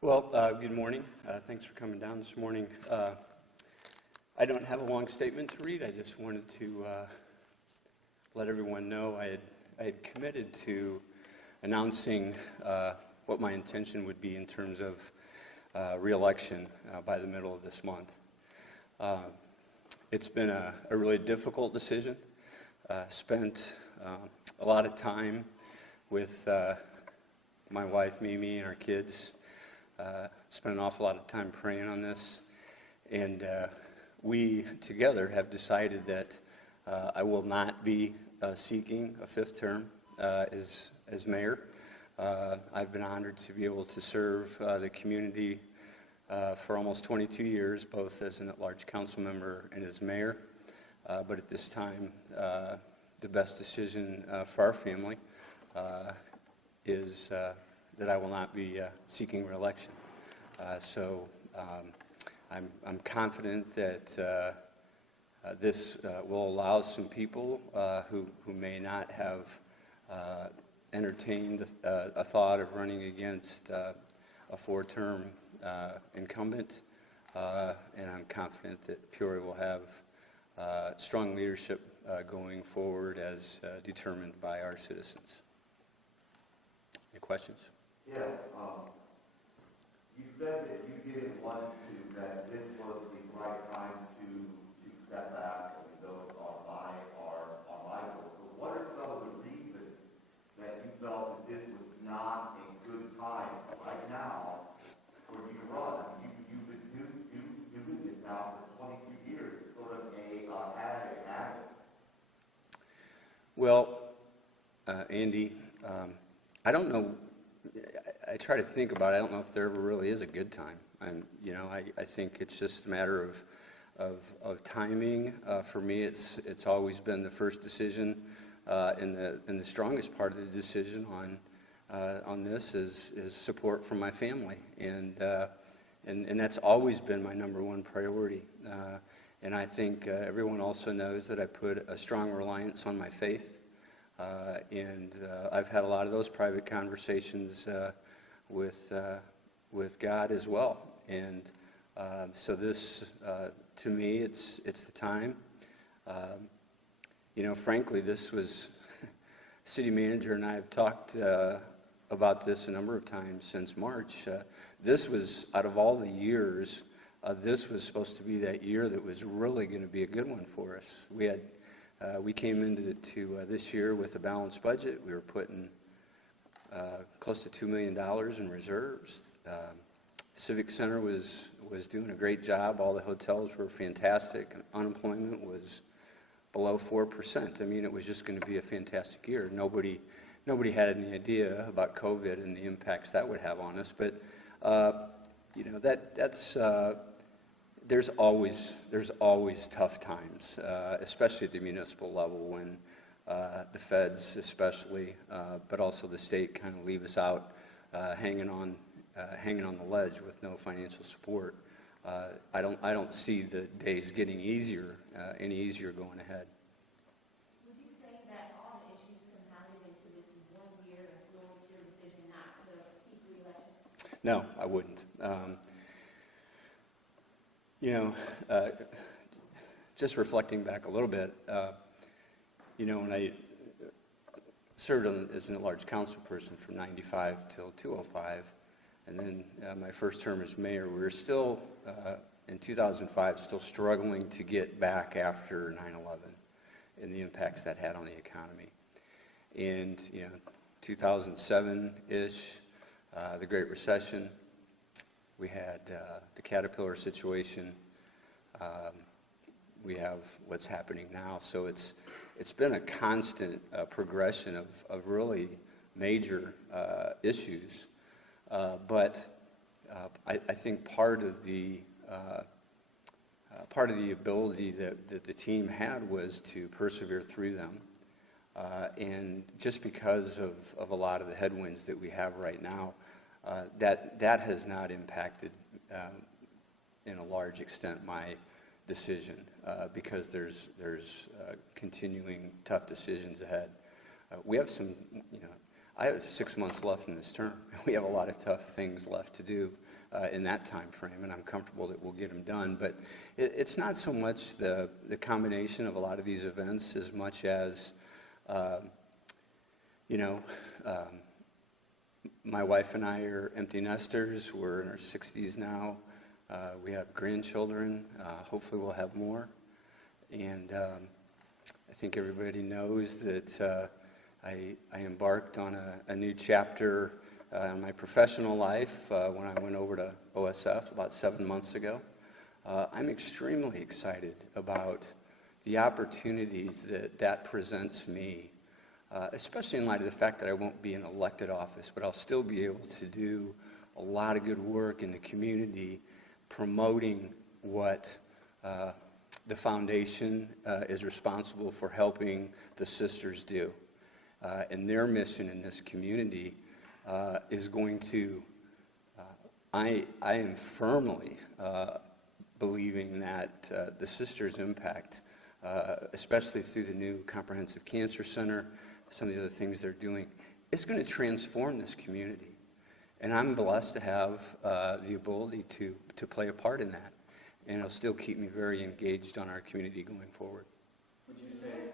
Well, good morning. Thanks for coming down this morning. I don't have a long statement to read. I just wanted to let everyone know I had committed to announcing what my intention would be in terms of re-election by the middle of this month. It's been a really difficult decision. Spent a lot of time with my wife, Mimi, and our kids. Spent an awful lot of time praying on this, and we together have decided that I will not be seeking a fifth term as mayor. I've been honored to be able to serve the community for almost 22 years, both as an at-large council member and as mayor. But at this time, the best decision for our family is that I will not be seeking re-election. I'm confident that this will allow some people who may not have entertained a thought of running against a four-term incumbent, and I'm confident that Peoria will have strong leadership going forward as determined by our citizens. Any questions? Yeah, you said that you didn't want to, that this was the right time to step back and those on my board. So what are some of the reasons that you felt that this was not a good time right now for you to run? I mean, you've been doing this now for 22 years, sort of a habit. Well, Andy, I don't know. I try to think about it. I don't know if there ever really is a good time. I think it's just a matter of timing. For me, it's always been the first decision, and the strongest part of the decision on this is support from my family, and that's always been my number one priority. And I think everyone also knows that I put a strong reliance on my faith. And I've had a lot of those private conversations with God as well. And so this, to me, it's the time. Frankly, this was, city manager and I have talked about this a number of times since March. This was, out of all the years, this was supposed to be that year that was really going to be a good one for us. We came into this year with a balanced budget. We were putting close to $2 million in reserves. Civic Center was doing a great job. All the hotels were fantastic. Unemployment was below 4%. I mean, it was just going to be a fantastic year. Nobody had any idea about COVID and the impacts that would have on us. But that's. There's always tough times, especially at the municipal level when the feds especially, but also the state kind of leave us out hanging on the ledge with no financial support. I don't see the days getting any easier going ahead. Would you say that all the issues compounded into this 1 year influenced your decision not to seek re-election? No, I wouldn't. Just reflecting back a little bit, when I served as an at-large council person from 95 till 2005, and then my first term as mayor, we were still, in 2005, still struggling to get back after 9/11 and the impacts that had on the economy. And, 2007-ish, the Great Recession, we had the Caterpillar situation. We have what's happening now. So it's been a constant progression of really major issues. But I think part of the ability that the team had was to persevere through them. And just because of a lot of the headwinds that we have right now, that has not impacted in a large extent my decision, because there's continuing tough decisions ahead. We have some, I have 6 months left in this term. We have a lot of tough things left to do in that time frame, and I'm comfortable that we'll get them done. But it's not so much the combination of a lot of these events as much as, you know, my wife and I are empty nesters. We're in our 60s now. We have grandchildren. Hopefully we'll have more. And I think everybody knows that I embarked on a new chapter in my professional life when I went over to OSF about 7 months ago. I'm extremely excited about the opportunities that presents me, especially in light of the fact that I won't be in elected office, but I'll still be able to do a lot of good work in the community promoting what the foundation is responsible for helping the sisters do. And their mission in this community is going to, I am firmly believing that the sisters' impact, especially through the new Comprehensive Cancer Center, some of the other things they're doing, is going to transform this community. And I'm blessed to have the ability to play a part in that. And it'll still keep me very engaged on our community going forward. Would you say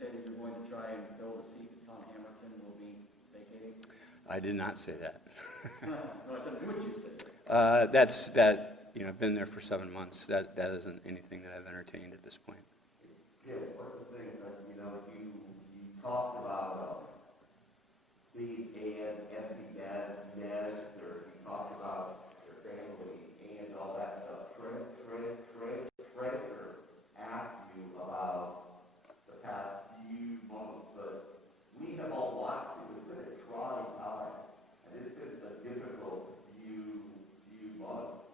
that you're going to try and fill the seat that Tom Hamilton will be vacating? I did not say that. No, I said, would you say that? I've been there for 7 months. That isn't anything that I've entertained at this point. Kim, what's the thing that, you talked about being an empty nest, or you talked about your family and all that stuff. Treasure asked you about the past few months, but we have all watched it. It's been a trying time, and it's been a difficult few months.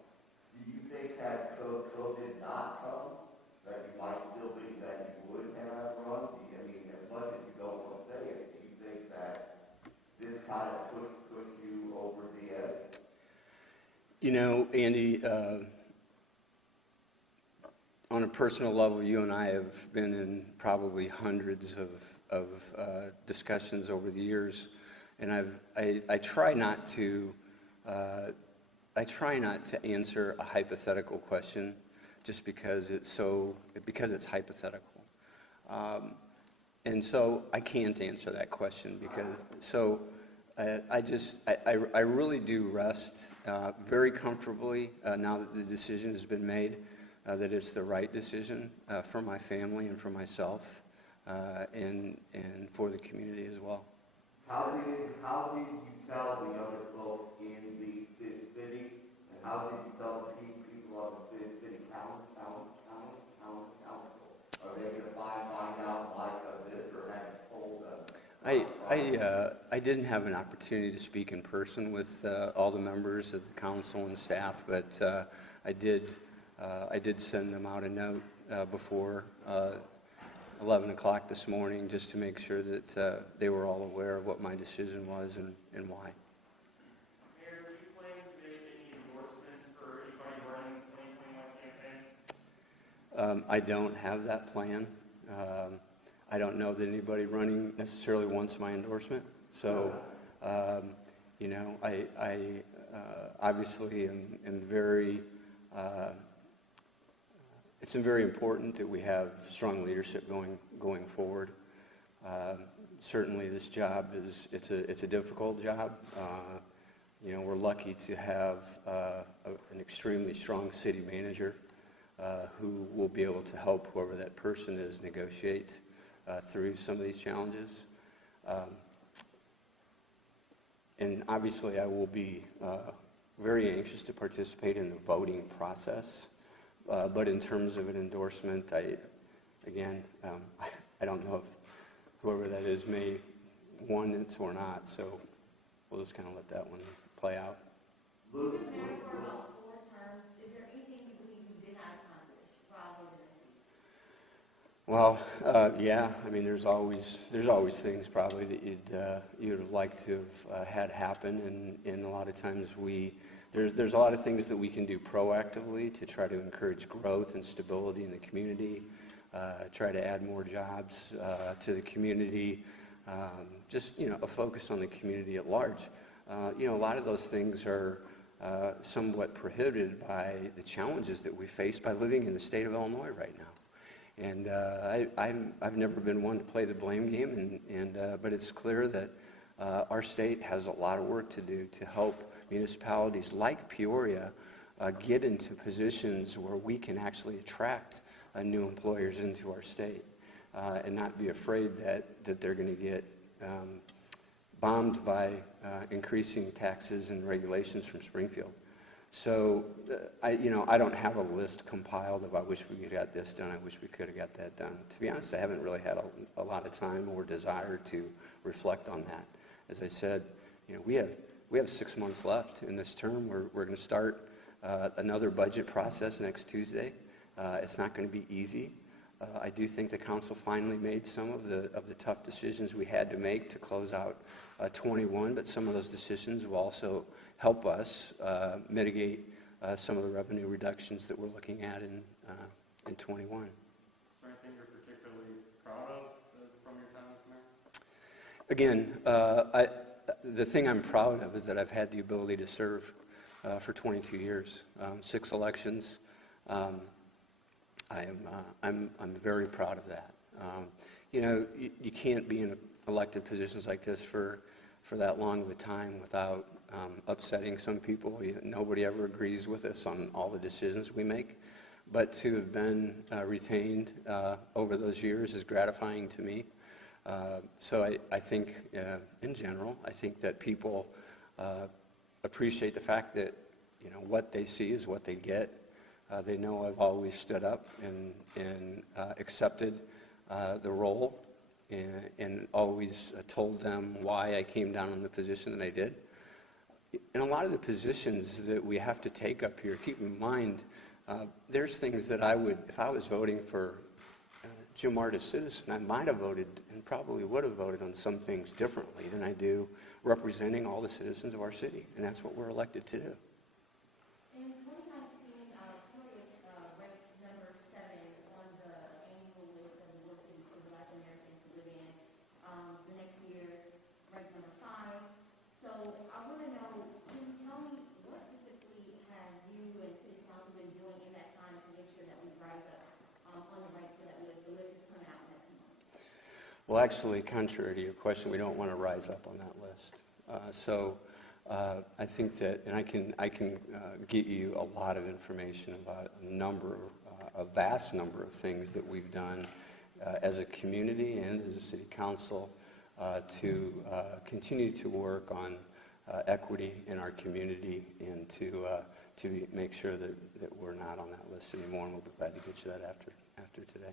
Do you think that COVID not come, that you might still think that you would have run? I mean, as much as you don't want to say it, do you think that this kind of pushed you over the edge? Andy, on a personal level, you and I have been in probably hundreds of discussions over the years, and I try not to answer a hypothetical question just because it's hypothetical, and so I can't answer that question I really do rest very comfortably now that the decision has been made, that it's the right decision for my family and for myself and for the community as well. How did you tell the other folks in the city, and how did you tell the people of the city council? Are they going to find out like this, or have you told them? I didn't have an opportunity to speak in person with all the members of the council and staff, but I did send them out a note before 11 o'clock this morning just to make sure that they were all aware of what my decision was and why. Mayor, are you planning to make any endorsements for anybody running the 2021 campaign? I don't have that plan. I don't know that anybody running necessarily wants my endorsement. So, I obviously am very, it's very important that we have strong leadership going forward. Certainly this job it's a difficult job. We're lucky to have an extremely strong city manager who will be able to help whoever that person is negotiate through some of these challenges. And obviously I will be very anxious to participate in the voting process. But in terms of an endorsement, I don't know if whoever that is may want it or not, so we'll just kind of let that one play out. You've been married for about 4 terms. Is there anything you believe you did not accomplish while holding the seat? Well, yeah. I mean, there's always things probably that you'd have liked to have had happen, and a lot of times there's a lot of things that we can do proactively to try to encourage growth and stability in the community. try to add more jobs to the community, just, a focus on the community at large. A lot of those things are somewhat prohibited by the challenges that we face by living in the state of Illinois right now. And I've never been one to play the blame game, but it's clear that our state has a lot of work to do to help municipalities like Peoria get into positions where we can actually attract new employers into our state and not be afraid that they're going to get bombed by increasing taxes and regulations from Springfield. So, I don't have a list compiled of I wish we could have got this done, I wish we could have got that done. To be honest, I haven't really had a lot of time or desire to reflect on that. As I said, we have 6 months left in this term. We're going to start another budget process next Tuesday. It's not going to be easy. I do think the council finally made some of the tough decisions we had to make to close out 21, but some of those decisions will also help us mitigate some of the revenue reductions that we're looking at in 21. Is there anything you're particularly proud of from your time as mayor? Again, the thing I'm proud of is that I've had the ability to serve for 22 years, 6 elections. I'm very proud of that. You can't be in elected positions like this for that long of a time without upsetting some people. Nobody ever agrees with us on all the decisions we make. But to have been retained over those years is gratifying to me. So I think, in general, I think that people appreciate the fact that, what they see is what they get. They know I've always stood up and accepted the role and always told them why I came down in the position that I did. And a lot of the positions that we have to take up here, keep in mind, there's things that if I was voting for Jim Ardis citizen, I might have voted and probably would have voted on some things differently than I do representing all the citizens of our city. And that's what we're elected to do. In 2019, Peoria ranked number 7 on the annual list of the worst cities for Black Americans to live in. The next year, ranked number 5. So I want to know, can you tell me what specifically have you and City Council been doing in that time to make sure that we rise up on the ranks for that list? The list is coming out next month. Well, actually, contrary to your question, we don't want to rise up on that list. I think that, and I can get you a lot of information about a vast number of things that we've done as a community and as a city council to continue to work on equity in our community and to make sure that we're not on that list anymore. And we'll be glad to get you that after today.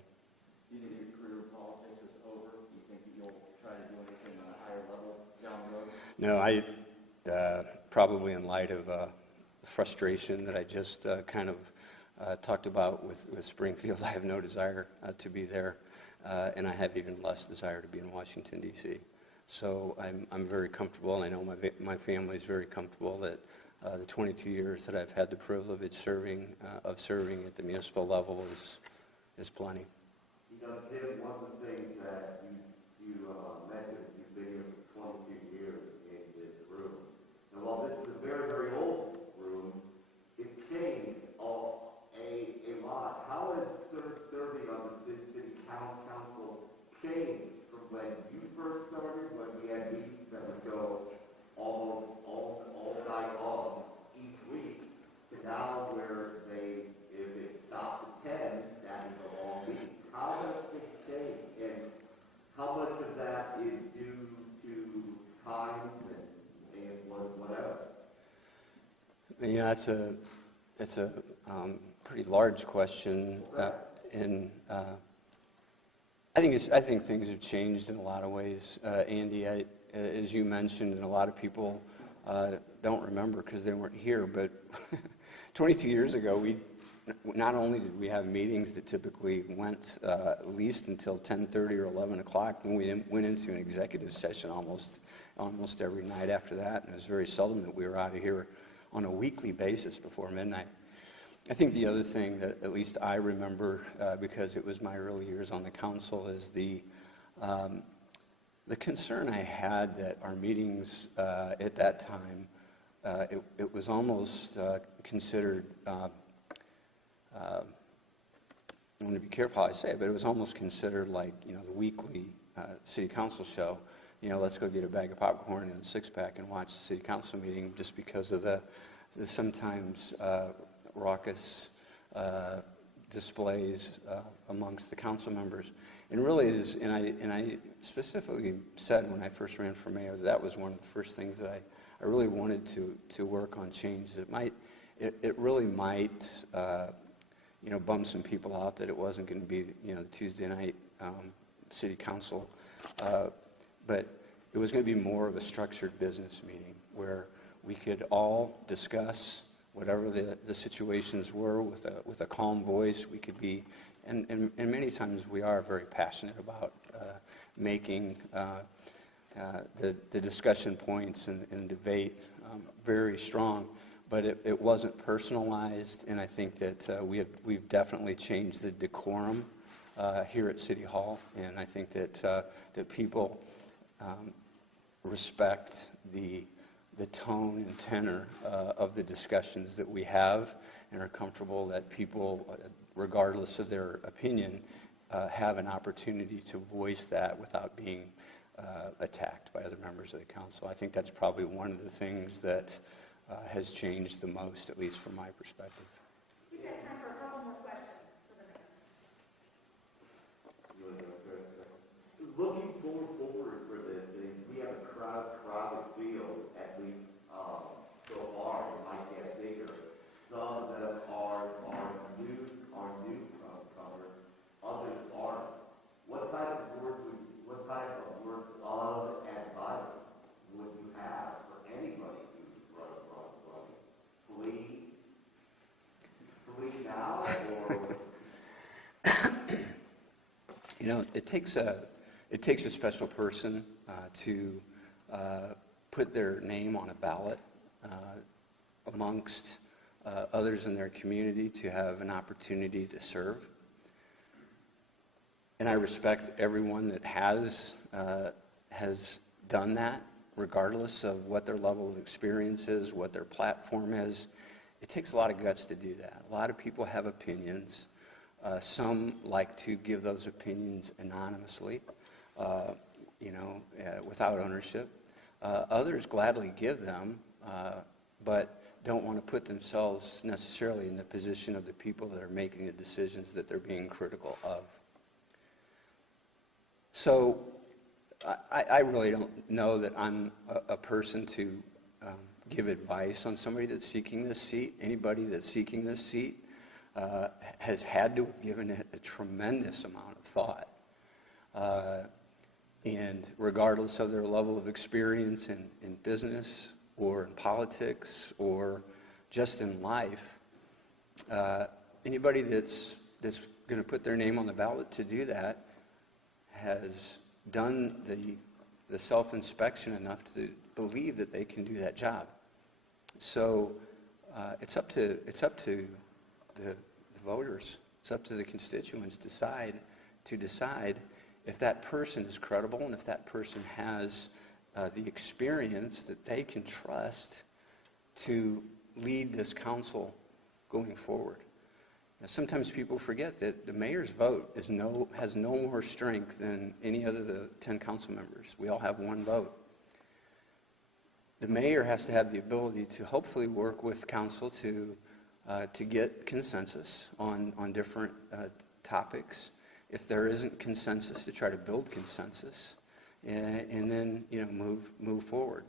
Do you think your career in politics is over? Do you think that you'll try to do anything on a higher level down the road? No, probably in light of the frustration that I just kind of talked about with Springfield, I have no desire to be there, and I have even less desire to be in Washington, D.C. So I'm very comfortable, and I know my family is very comfortable that the 22 years that I've had the privilege of serving at the municipal level is plenty. Tim, one of the things that you mentioned, you've been here for 22 years in this room. And while this is a very, very old room, it's changed a lot. How has serving on the city council changed from when you first started, when we had meetings that would go almost all night long each week, to now where if it stops at 10, that is a long meeting? How has it changed, and how much of that is due to time and whatever? Yeah, it's a pretty large question, and I think things have changed in a lot of ways, Andy. As you mentioned, and a lot of people don't remember because they weren't here, but 22 years ago, not only did we have meetings that typically went at least until 10:30 or 11 o'clock, when we went into an executive session almost every night after that, and it was very seldom that we were out of here on a weekly basis before midnight. I think the other thing that at least I remember, because it was my early years on the council, is the concern I had that our meetings at that time, it was almost considered, I want to be careful how I say it, but it was almost considered like, the weekly city council show. Let's go get a bag of popcorn and a six-pack and watch the city council meeting, just because of the sometimes raucous displays amongst the council members. And really, and I specifically said when I first ran for mayor that was one of the first things that I really wanted to work on change. It really might bum some people out that it wasn't going to be the Tuesday night city council, but it was going to be more of a structured business meeting where we could all discuss whatever the situations were with a calm voice. We could be, and many times we are very passionate about making the discussion points and debate very strong, but it wasn't personalized, and I think that we've definitely changed the decorum here at City Hall, and I think that people respect the tone and tenor of the discussions that we have, and are comfortable that people, regardless of their opinion, have an opportunity to voice that without being attacked by other members of the council. I think that's probably one of the things that has changed the most, at least from my perspective. We have time for a couple more questions for the mayor. Looking forward for this, we have a crowded field, at least so far. It might get bigger. Some of them are newcomers, others aren't. What type of words of advice would you have for anybody who's running? Flee now, or it takes a special person to put their name on a ballot amongst others in their community to have an opportunity to serve. And I respect everyone that has done that, regardless of what their level of experience is, what their platform is. It takes a lot of guts to do that. A lot of people have opinions. Some like to give those opinions anonymously, without ownership. Others gladly give them, but don't want to put themselves necessarily in the position of the people that are making the decisions that they're being critical of. So I really don't know that I'm a person to give advice on somebody that's seeking this seat. Anybody that's seeking this seat has had to have given it a tremendous amount of thought. And regardless of their level of experience in business or in politics or just in life, anybody that's going to put their name on the ballot to do that has done the self-inspection enough to believe that they can do that job. So it's up to the voters. It's up to the constituents to decide if that person is credible and if that person has the experience that they can trust to lead this council going forward. Now, sometimes people forget that the mayor's vote has no more strength than any other of the 10 council members. We all have one vote. The mayor has to have the ability to hopefully work with council to get consensus on different topics. If there isn't consensus, to try to build consensus, and then move forward.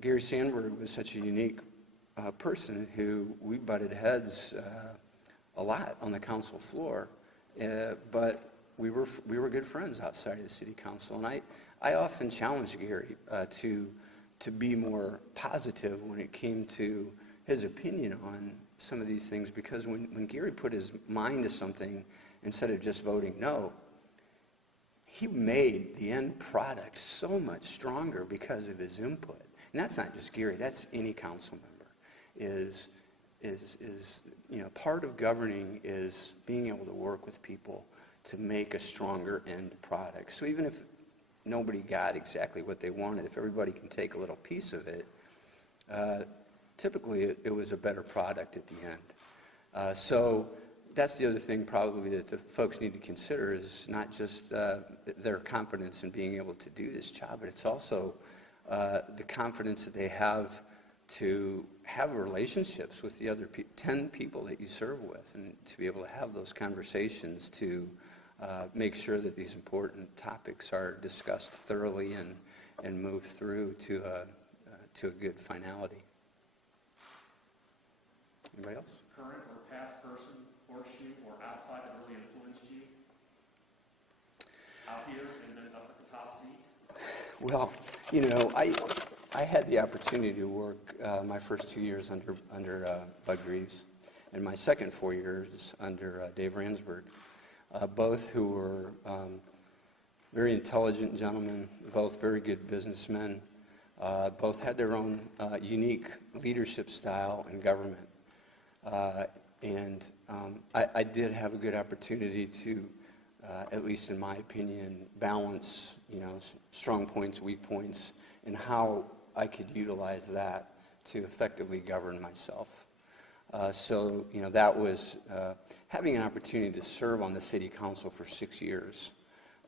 Gary Sandberg was such a unique person who we butted heads a lot on the council floor, but we were good friends outside of the city council, and I often challenged Gary to be more positive when it came to his opinion on some of these things, because when Gary put his mind to something, instead of just voting no, he made the end product so much stronger because of his input. And that's not just Gary, that's any council member. part of governing is being able to work with people to make a stronger end product. So even if nobody got exactly what they wanted, if everybody can take a little piece of it, typically it was a better product at the end. So that's the other thing probably that the folks need to consider is not just their confidence in being able to do this job, but it's also the confidence that they have to have relationships with the other 10 people that you serve with, and to be able to have those conversations to make sure that these important topics are discussed thoroughly and move through to a good finality. Anybody else? Current or past person, horseshoe or outside that really influenced you? Out here and then up at the top seat? Well, I had the opportunity to work my first 2 years under Bud Greaves, and my second 4 years under Dave Ransberg, both who were very intelligent gentlemen, both very good businessmen, both had their own unique leadership style in government. I did have a good opportunity to, at least in my opinion, balance, strong points, weak points, and how I could utilize that to effectively govern myself. So that was having an opportunity to serve on the city council for 6 years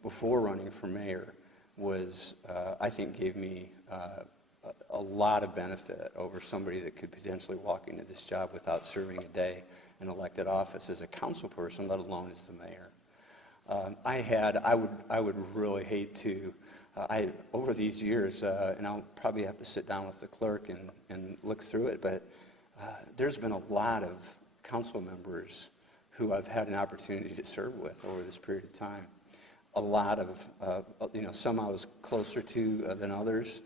before running for mayor was, I think, gave me a lot of benefit over somebody that could potentially walk into this job without serving a day in elected office as a council person, let alone as the mayor. I would really hate to, over these years, and I'll probably have to sit down with the clerk and look through it, but there's been a lot of council members who I've had an opportunity to serve with over this period of time. A lot of, some I was closer to than others.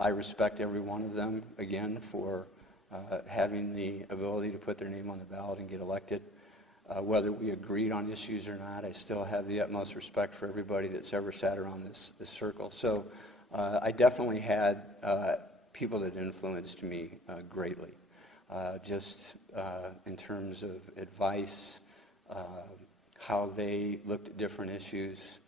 I respect every one of them, again, for having the ability to put their name on the ballot and get elected. Whether we agreed on issues or not, I still have the utmost respect for everybody that's ever sat around this circle. So I definitely had people that influenced me greatly, just in terms of advice, how they looked at different issues.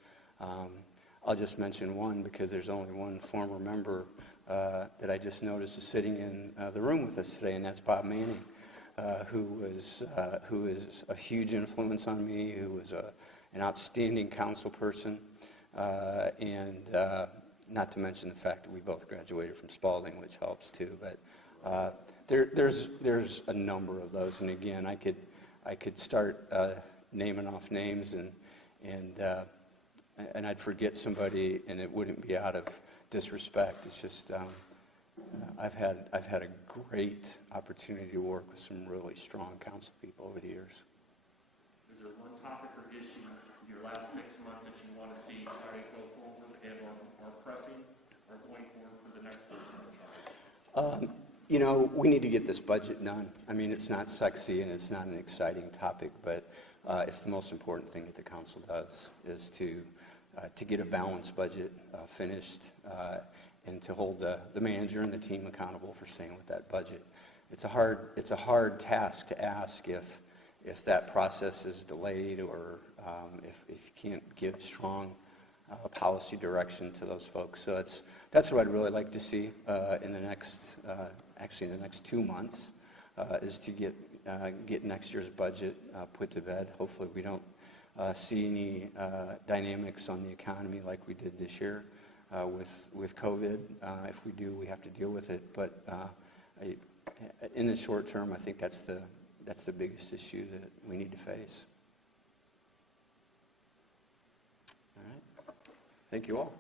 I'll just mention one because there's only one former member that I just noticed is sitting in the room with us today, and that's Bob Manning. Who is a huge influence on me, who was an outstanding council person, and not to mention the fact that we both graduated from Spalding, which helps too. But there's a number of those, and again, I could start naming off names, and I'd forget somebody, and it wouldn't be out of disrespect. It's just. I've had a great opportunity to work with some really strong council people over the years. Is there one topic or issue in your last 6 months that you want to see starting to go forward and or pressing or going forward for the next person in charge? We need to get this budget done. I mean, it's not sexy and it's not an exciting topic, but it's the most important thing that the council does is to get a balanced budget finished and to hold the manager and the team accountable for staying with that budget. It's a hard task to ask if that process is delayed or if you can't give strong policy direction to those folks. So that's what I'd really like to see in the next 2 months is to get next year's budget put to bed. Hopefully we don't see any dynamics on the economy like we did this year. With COVID. If we do, we have to deal with it. But in the short term, I think that's the biggest issue that we need to face. All right. Thank you all.